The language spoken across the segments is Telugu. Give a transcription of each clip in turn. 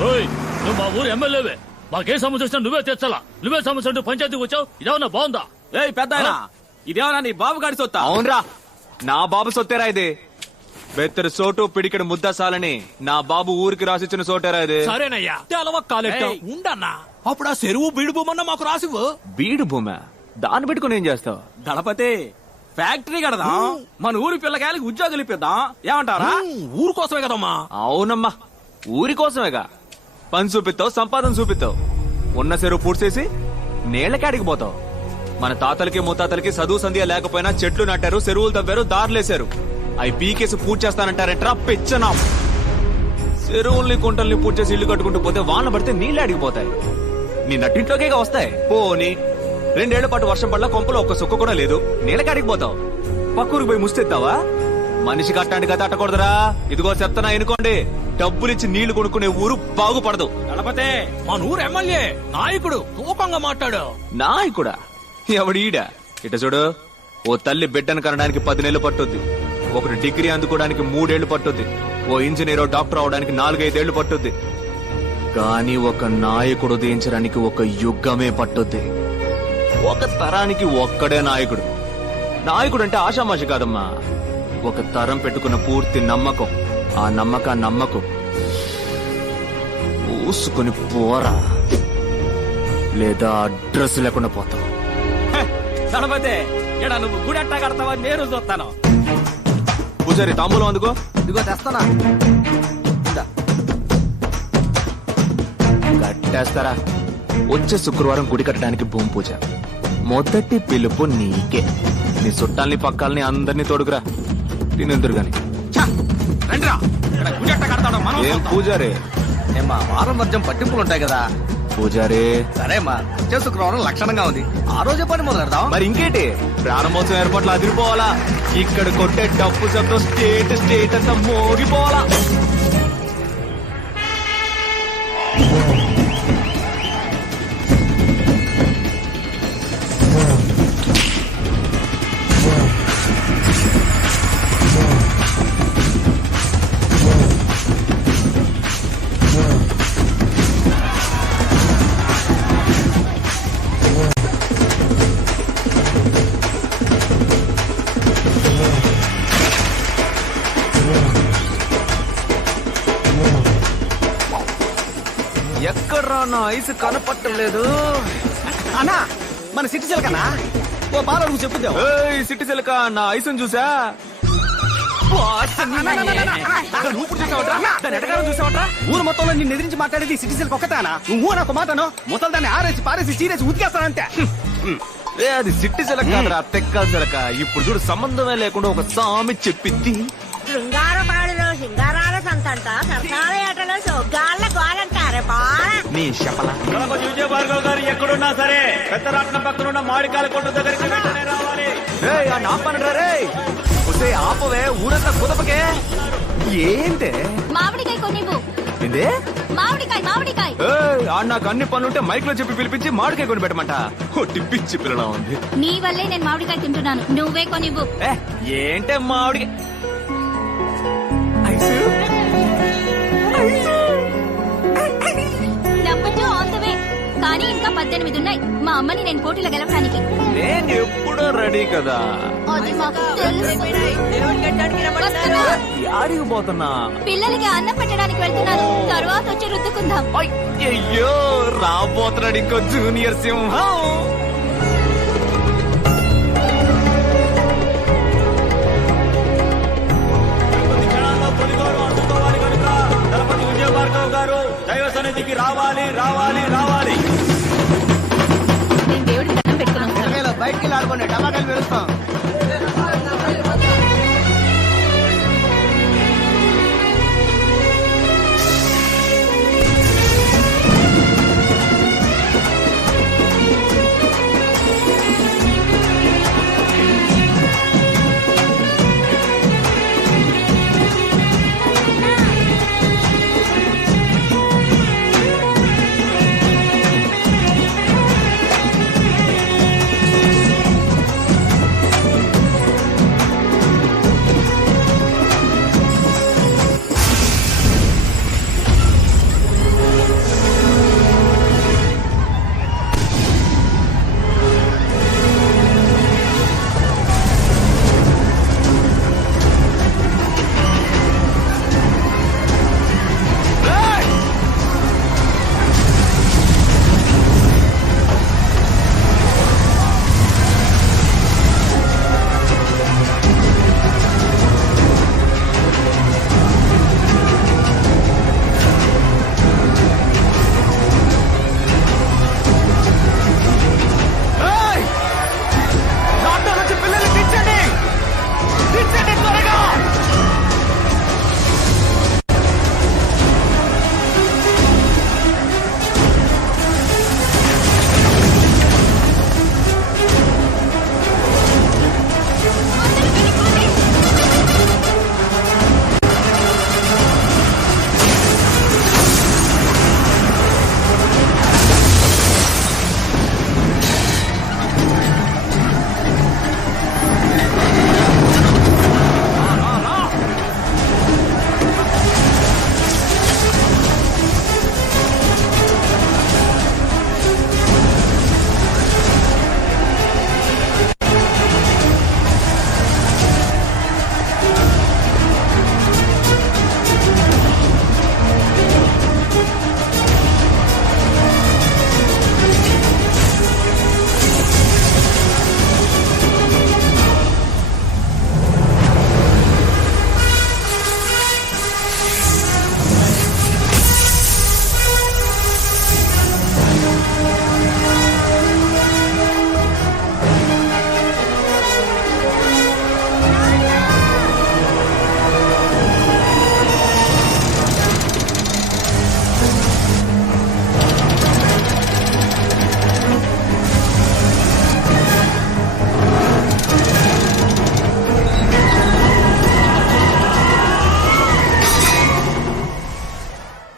నువ్వు మా ఊరు ఎమ్మెల్యేవే, మాకే సమస్య వచ్చినా నువ్వే తెచ్చాలా? నువ్వే సమస్య అంటూ పంచాయతీకి వచ్చావు, ఇదేమన్నా బాగుందా? పెద్ద ఇదేమన్నా నీ బాబు గాడి సొత్తా? అవునరా, నా బాబు సొత్తేరా ఇది. బెత్తరు సోటు పిడికెడు ముద్ద సాలని నా బాబు ఊరికి రాసిచ్చిన సోటేరా ఇది. సరేనయ్యా, ఉండన్నా. అప్పుడు ఆ చెరువు బీడు భూమన్నా మాకు రాసివ్వు. బీడు భూమి దాన్ని పెట్టుకుని ఏం చేస్తావు? దళపతి, ఫ్యాక్టరీ కడదాం, మన ఊరి పిల్లకాయలకి ఉద్యోగాలు ఇప్పిద్దాం, ఏమంటారా? ఊరు కోసమే కదమ్మా. అవునమ్మా, ఊరి కోసమేగా. పని చూపిస్తావు, సంపాదన చూపిస్తావు. ఉన్న చెరువు పూడ్చేసి నీళ్లకాడికి పోతావు. మన తాతలకి ముత్తాతలకి చదువు సంధ్య లేకపోయినా చెట్లు నాటారు, చెరువులు తవ్వారు, దారులేశారు. అవి పీకేసి పూజ చేస్తానంటారంటరా పెచ్చనా. చెరువుల్ని కుంటల్ని పూజ చేసి ఇల్లు కట్టుకుంటూ పోతే వాన పడితే నీళ్ళు అడిగిపోతాయి. నీ నట్టింట్లోకే వస్తాయి. పోని 2 ఏళ్ల పాటు వర్షం పడ్డ కొంపలో ఒక్క సుక్క కూడా లేదు, నీళ్ళకాడికి పోతావు. పక్కూరికి పోయి ముస్తెత్తావా? మనిషి కట్టాంటి కదా అట్టకూడదురా. ఇదిగో చెప్తానా ఎనుకోండి, డబ్బులిచ్చి నీళ్లు కొనుక్కునే ఊరు బాగుపడదు. దళపతి, మన ఊరు ఎమ్మెల్యే నాయకుడు కోపంగా మాట్లాడు. నాయకుడా? ఎవడీడ? ఇట చూడు, ఓ తల్లి బిడ్డను కనడానికి 10 నెలలు పట్టుద్ది. ఒకటి డిగ్రీ అందుకోవడానికి 3 ఏళ్లు పట్టుద్ది. ఓ ఇంజనీరో డాక్టర్ అవడానికి 4-5 ఏళ్లు పట్టుద్ది. కానీ ఒక నాయకుడు ఉదయించడానికి ఒక యుగమే పట్టుద్ది. ఒక తరానికి ఒక్కడే నాయకుడు. నాయకుడు అంటే ఆషామాషి కాదమ్మా. ఒక తరం పెట్టుకున్న పూర్తి నమ్మకం. ఆ నమ్మకాన్ని నమ్మకం పూసుకుని పోరా, లేదా అడ్రస్ లేకుండా పోతావు. దళపతి, ఇక్కడ నువ్వు గుడి ఎట్టా కడతావని నేను చూస్తాను. పూజారి తాంబూలం అందుకో. ఇదిగో తెస్తానా. కట్టేస్తారా? వచ్చే శుక్రవారం గుడి కట్టడానికి భూమి పూజ. మొదటి పిలుపు నీకే. నీ చుట్టాలని పక్కాలని అందరినీ తోడుకురా. తినెందురు గాని. ఏం పూజారే? ఏమ్మా, వారం వర్జం పట్టింపులు ఉంటాయి కదా పూజారే. సరేమ్మా, వచ్చే శుక్రవారం లక్షణంగా ఉంది, ఆ రోజే పని మొదలు పెడదాం. మరి ఇంకేంటి, ప్రారంభోత్సవం ఏర్పాట్లు అదిరిపోవాలా. ఇక్కడ కొట్టే డప్పు శబ్దం స్టేట్ అంతా మోగిపోవాలా. ఎక్కడ్రా నా ఐసు కనపట్టలేదు. అన్నా, మన సిటీ సిల్కనా? ఓ బాగా నువ్వు చెప్పుద్దావు. సిటీ సిల్క నా ఐసుని చూసా. ఊరు మొత్తంలో నిన్ను ఎదిరించి మాట్లాడేది సిటీ సిల్క్ ఒక్కతానా? నువ్వు నాకు మాటను మొత్తం దాన్ని ఆరేసి పారేసి చీరేసి ఉతికేస్తానంతే. అది సిట్టి సిలక కాదురా, తెక్కల సిలక. ఇప్పుడు చూడు, సంబంధమే లేకుండా ఒక సామి చెప్పింది. శృంగారపాడిలో సింగారాల సంతంట, సరసాల ఏటలో సొగ్గాళ్ళ గోలంటారే బాగా. నీ శపల విజయ భార్గవ్ గారు ఎక్కడున్నా సరే పెద్దరాట్నం పక్కనున్న మామిడికాయల కొట్టు దగ్గరికి వెంటనే రావాలి. ఆపవే, ఊరంతా కుదపకే. ఏంటే మామిడికాయ కొనివ్వు. ఏందే మామిడికాయ? నాకు అన్ని పనులుంటే మైక్ లో చెప్పి పిలిపించి మామిడికాయ కొని పెట్టమంట. పిచ్చి పిల్లలా ఉంది. నీ వల్లే నేను మామిడికాయ తింటున్నాను, నువ్వే కొనివ్వు. ఏంటే మామిడి నమ్మచ్చు ఆన్ ద వే. కానీ ఇంకా 18 ఉన్నాయి మా అమ్మని నేను పోటీలో గెలవడానికి. నేను ఎప్పుడో రెడీ కదా. అది మాకు తెలుసు. వస్తున్నా. యాడికి పోతున్నా? పిల్లలకి అన్నం పెట్టడానికి వెళ్తున్నాను, తర్వాత వచ్చి రుద్దుకుందాం. అయ్యో, రాబోతున్నాడు ఇంకో జూనియర్ సింహం. విజయ భార్గవ్ గారు దైవ సన్నిధికి రావాలి. నేను దేవుడికి దండం పెట్టుకుని వస్తాను. బయటికి ఆడుకోండి, టమాటాలు పెరుస్తాం.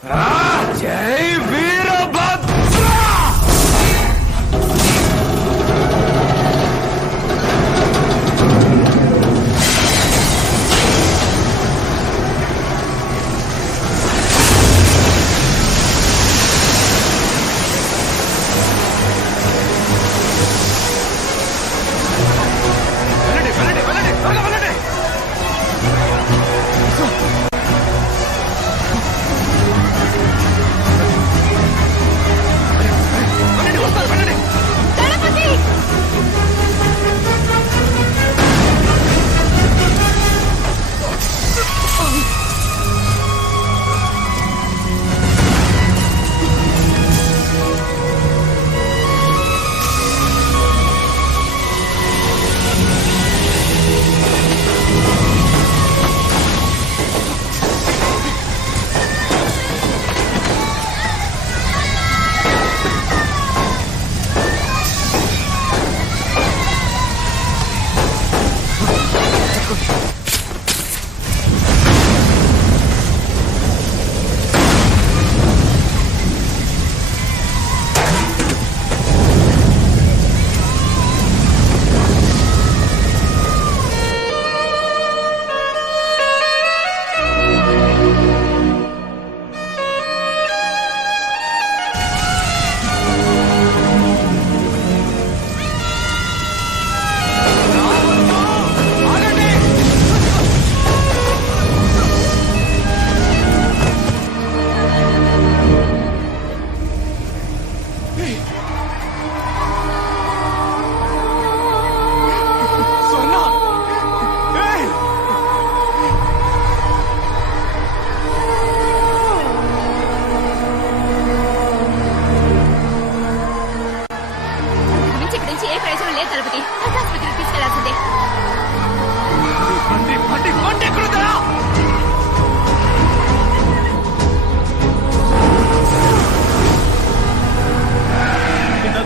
జై వీరభద్ర!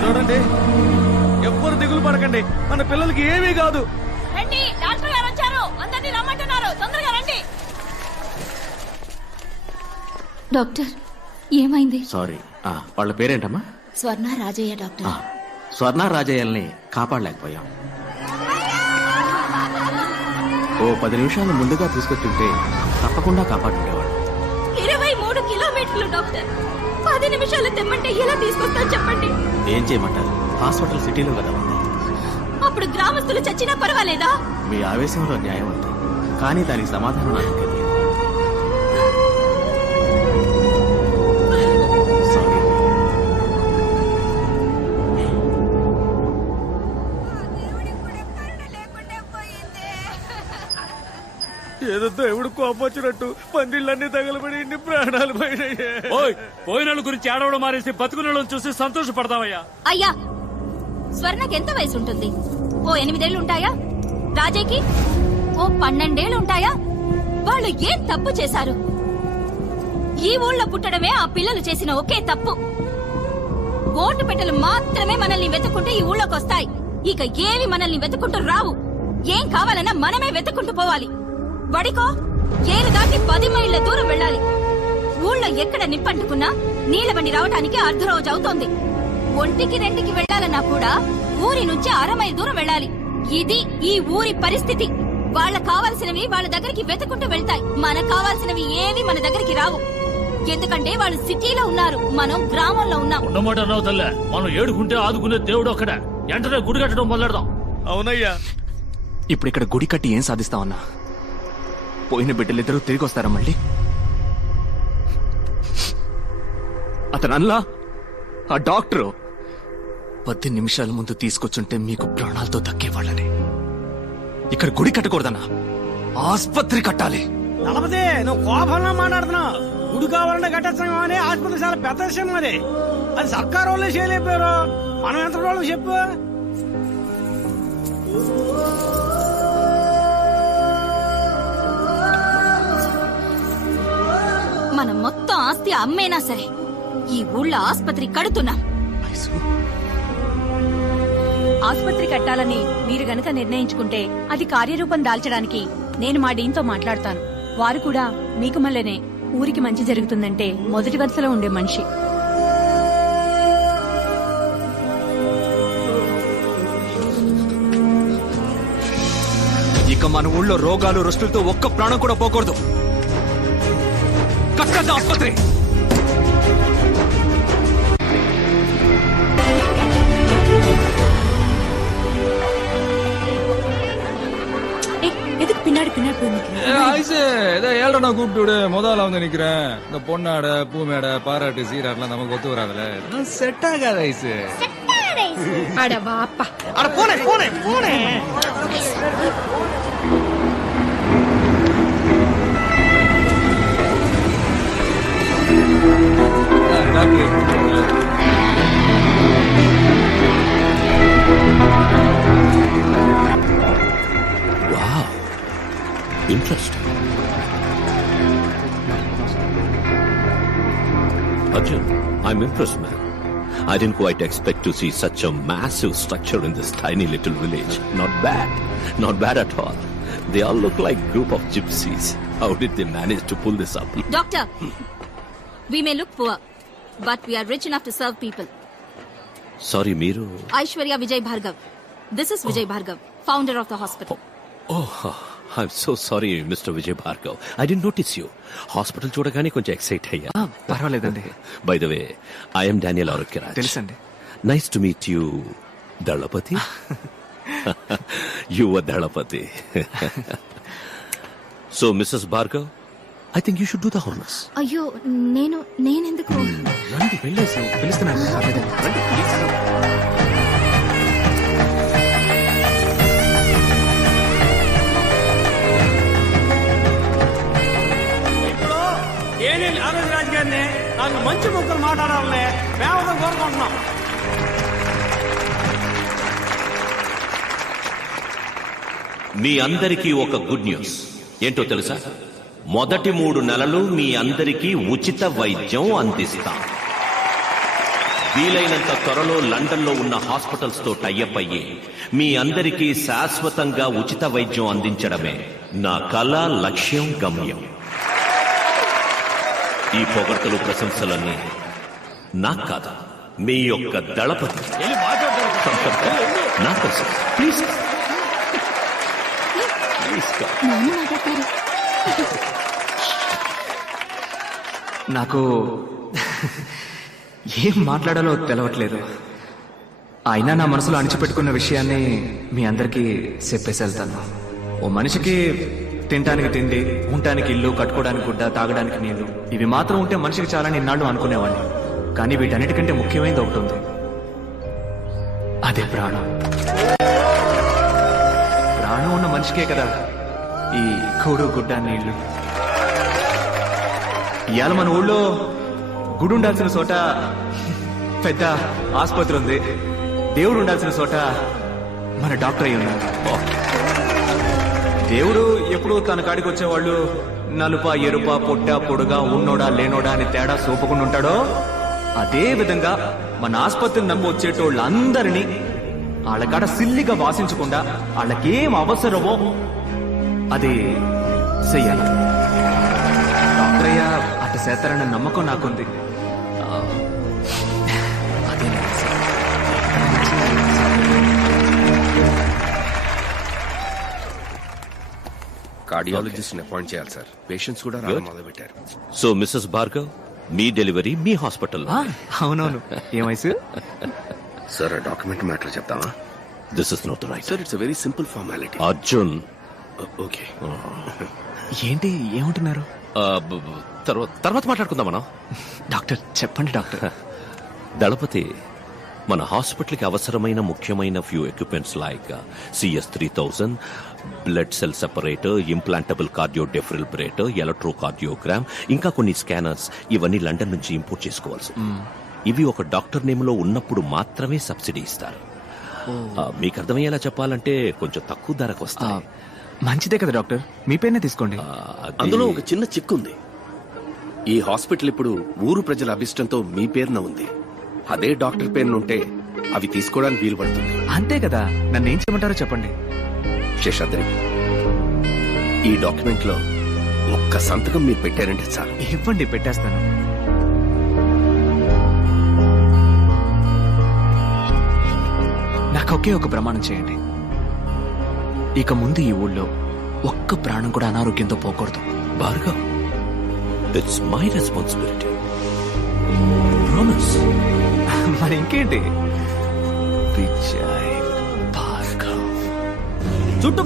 చూడండి, ఎవ్వరు దిగులు పడకండి, మన పిల్లలకి ఏమీ కాదు. రండి, డాక్టర్ గారు వచ్చారు. అందరినీ రమ్మంటున్నారు. తొందరగా రండి. డాక్టర్, ఏమైంది? సారీ, వాళ్ళ పేరేంటమ్మా? స్వర్ణ రాజయ్య డాక్టర్. స్వర్ణ రాజయ్యల్ని కాపాడలేకపోయాం. ఓ 10 నిమిషాలు ముందుగా తీసుకొచ్చుంటే తప్పకుండా కాపాడుండేవాడు. 23 కిలోమీటర్లు డాక్టర్. 10 నిమిషాలు తెమ్మంటే ఎలా తీసుకొస్తాను చెప్పండి? ఏం చేయమంటారు? హాస్పిటల్ సిటీలో కదా ఉంది. అప్పుడు గ్రామస్తులు చచ్చినా పర్వాలేదా? మీ ఆవేశంలో న్యాయం ఉంది, కానీ దానికి సమాధానం నాకు తెలియదు. Sorry. ఏదో దేవుడు కోపం వచ్చినట్టు పందిళ్ళన్నీ తగలబడి ఇన్ని ప్రాణాలు పోయినాయి. పోయిన గురించి ఆడవడం మారేసి బతుకున్న చూసి సంతోషపడతామయ్యా. అయ్యా, స్వర్ణకి ఎంత వయసు ఉంటుంది? ఓ 8 ఏళ్ళు ఉంటాయా? రాజయ్కి ఓ 12 ఏళ్ళు ఉంటాయా? వాళ్ళు ఏం తప్పు చేశారు? ఈ ఊళ్ళో పుట్టడమే ఆ పిల్లలు చేసిన ఒకే తప్పు. ఓటు పెట్టెలు మాత్రమే మనల్ని వెతుక్కుంటూ ఈ ఊళ్ళోకి వస్తాయి. ఇక ఏవి మనల్ని వెతుక్కుంటూ రావు. ఏం కావాలన్నా మనమే వెతుక్కుంటూ పోవాలి. వడికో ఏరు దాటి 10 మైళ్ళ దూరం వెళ్ళాలి. ఊళ్ళో ఎక్కడ నిప్పంటుకున్నా నీళ్ల బండి రావటానికి అర్ధరోజు అవుతోంది. 1-2కి వెళ్లాలన్నా కూడా ఊరి నుంచి 1/2 మైలు దూరం వెళ్ళాలి. ఇది ఈ ఊరి పరిస్థితి. వాళ్ళకు కావాల్సినవి వాళ్ళ దగ్గరికి వెతుకుంటూ వెళ్తాయి. మనకు కావాల్సినవి ఏవి మన దగ్గరికి రావు. ఎందుకంటే వాళ్ళు సిటీలో ఉన్నారు, మనం గ్రామంలో ఉన్నాం. ఉన్నమాట అన్నావు తల్లే. మనం ఏడుకుంటే ఆదుకునే దేవుడు ఒక్కడే. వెంటనే గుడి కట్టడం మొదలెడదాం. అవునయ్యా. ఇప్పుడు ఇక్కడ గుడి కట్టి ఏం సాధిస్తామన్నా? పోయిన బిడ్డలిద్దరూ తిరిగి వస్తారా మళ్ళీ? అతనల్లా ఆ డాక్టరు 10 నిమిషాల ముందు తీసుకొచ్చుంటే మీకు ప్రాణాలతో దక్కేవాళ్ళని. ఇక్కడ గుడి కట్టకూడదన్నా, ఆస్పత్రి కట్టాలి. నలపదే, నువ్వు కోపంలో మాట్లాడుతున్నావు. గుడి కావాలంటే కట్టేస్తాం అని ఆసుపత్రి చాలా పెద్ద విషయం. అది సర్కారు వాళ్ళే చేయలేపారు, మనం ఎంత వాళ్ళు చెప్పు. మనం మొత్తం ఆస్తి అమ్మేనా సరే ఈ ఊళ్ళో ఆస్పత్రి కడుతున్నాం. ఆస్పత్రి కట్టాలని మీరు గనక నిర్ణయించుకుంటే అది కార్యరూపం దాల్చడానికి నేను మా డీన్తో మాట్లాడతాను. వారు కూడా మీకు మళ్ళనే ఊరికి మంచి జరుగుతుందంటే మొదటి వరుసలో ఉండే మనిషి. ఇక మన ఊళ్ళో రోగాలు రుష్టులతో ఒక్క ప్రాణం కూడా పోకూడదు. కట్టద్దు ఆసుపత్రి. எதுக்கு பின்னாடி பின்னாடி போய் ஏழனா கூப்பிட்டு முதல்ல வந்து நிக்கிறேன். இந்த பொண்ணாட பூமேட பாராட்டு சீராட்டெல்லாம் நமக்கு ஒத்து வராதுல, செட் ஆகாத ஐசு. அட வாப்பா. అక్కడ పోనే పోనే పోనే Wow. Interesting. Arjun, I'm impressed, man. I didn't quite expect to see such a massive structure in this tiny little village. Not bad. Not bad at all. They all look like group of gypsies. How did they manage to pull this up? Doctor, we may look poor, but we are rich enough to serve people. Sorry, Meeru. Aishwarya Vijay Bhargav. This is Vijay Bhargav, founder of the hospital. Oh, I'm so sorry, Mr. Vijay Bhargav. I didn't notice you. Hospital చూడగానే కొంచెం ఎక్సైట్ అయ్యా. పర్వాలేదండి. By the way, I am Daniel Arukkiraj. తెలుసండి. Nice to meet you, Dalapati. You were Dalapati. So, Mrs. Bhargav, I think you should do the honors. అయ్యో నేనెందుకు? రండి వెళ్ళేసి పిలుస్తున్నాను. రండి, ప్లీజ్. ఏనే ఆనంద్ రాజు గారిని నాకు మంచి ముక్కలు మాట్లాడాలని మేము కోరుకుంటున్నాం. మీ అందరికీ ఒక గుడ్ న్యూస్ ఏంటో తెలుసా? మొదటి 3 నెలలు మీ అందరికీ ఉచిత వైద్యం అందిస్తాం. వీలైనంత త్వరలో లండన్ లో ఉన్న హాస్పిటల్స్ తో టైఅప్ అయ్యి మీ అందరికీ శాశ్వతంగా ఉచిత వైద్యం అందించడమే నా కల, లక్ష్యం, గమ్యం. ఈ పొగడ్తలు, ప్రశంసలన్నీ నాకు కాదు, మీ యొక్క దళపతి నా కోసం. ప్లీజ్ నాకు ఏం మాట్లాడాలో తెలవట్లేదు. అయినా నా మనసులో అణిచిపెట్టుకున్న విషయాన్ని మీ అందరికీ చెప్పేసి వెళ్తాను. ఓ మనిషికి తినడానికి తిండి, ఉండటానికి ఇల్లు, కట్టుకోవడానికి గుడ్డ, తాగడానికి నీళ్లు, ఇవి మాత్రం ఉంటే మనిషికి చాలని ఇన్నాళ్ళు అనుకునేవాడిని. కానీ వీటన్నిటికంటే ముఖ్యమైనది ఒకటి ఉంది, అదే ప్రాణం. ప్రాణం ఉన్న మనిషికే కదా ఈ కూడు, గుడ్డ, నీళ్లు. ఇవాళ మన ఊళ్ళో గుడి ఉండాల్సిన చోట పెద్ద ఆసుపత్రి ఉంది. దేవుడు ఉండాల్సిన చోట మన డాక్టర్ అయి ఉన్నాడు. దేవుడు ఎప్పుడు తన కాడికి వచ్చేవాళ్ళు నలుప, ఎరుప, పొట్ట, పొడుగా, ఉన్నోడా, లేనోడా అని తేడా చూపకుండా ఉంటాడో, అదే విధంగా మన ఆసుపత్రిని నమ్మి వచ్చేటోళ్ళందరినీ వాళ్ళకాడ సిల్లిగా వాసించకుండా వాళ్ళకేం అవసరమో అది చెయ్యాలి. డాక్టర్ అయ్యా అట్ట చేస్తారన్న నమ్మకం నాకుంది. అదే కార్డియాలజిస్ట్ అపాయింట్ చేయాలి సార్. పేషెంట్స్ కూడా రావడం మొదలు పెట్టారు. సో మిస్సెస్ భార్గవ్, మీ డెలివరీ మీ హాస్పిటల్. అవునవును. ఏమైసు సార్, డాక్యుమెంట్ మ్యాటర్ చెప్తావా? This is not right sir, it's very simple formality. Arjun, okay. ఏంటి ఏమంటున్నారు? తర్వాత మాట్లాడుకుందాం మనం. డాక్టర్ చెప్పండి డాక్టర్. దళపతి, మన హాస్పిటల్కి అవసరమైన ముఖ్యమైన few equipments like CS3000, blood cell separator, implantable cardio defibrillator, electrocardiogram, ఇంకా కొన్ని స్కానర్స్, ఇవన్నీ లండన్ నుంచి ఇంపోర్ట్ చేసుకోవాల్సి. ఇవి ఒక డాక్టర్ నేమ్ లో ఉన్నప్పుడు మాత్రమే సబ్సిడీ ఇస్తారు. మీకు అర్థమయ్యేలా చెప్పాలంటే కొంచెం తక్కువ ధరకు వస్తాయి. మంచిదే కదా డాక్టర్, మీ పేరునే తీసుకోండి. అందులో ఒక చిన్న చిక్కు ఉంది. ఈ హాస్పిటల్ ఇప్పుడు ఊరు ప్రజల అభిష్టంతో మీ పేరున ఉంది. అదే డాక్టర్ పేరునుంటే అవి తీసుకోవడానికి వీలు పడుతుంది. అంతే కదా, నన్ను ఏం చేయమంటారో చెప్పండి. శేషాద్రి, ఈ డాక్యుమెంట్ లో ఒక్క సంతకం మీరు పెట్టారంటే చాలు. ఇవ్వండి, పెట్టేస్తాను. నాకు ఒకే ఒక ప్రమాణం చేయండి. ఇక ముందు ఈ ఊళ్ళో ఒక్క ప్రాణం కూడా అనారోగ్యంతో పోకూడదు. Bhargav, it's my responsibility. Promise. మరి ఇంకేంటి? విజయ్ భార్గవ్. చుట్టూ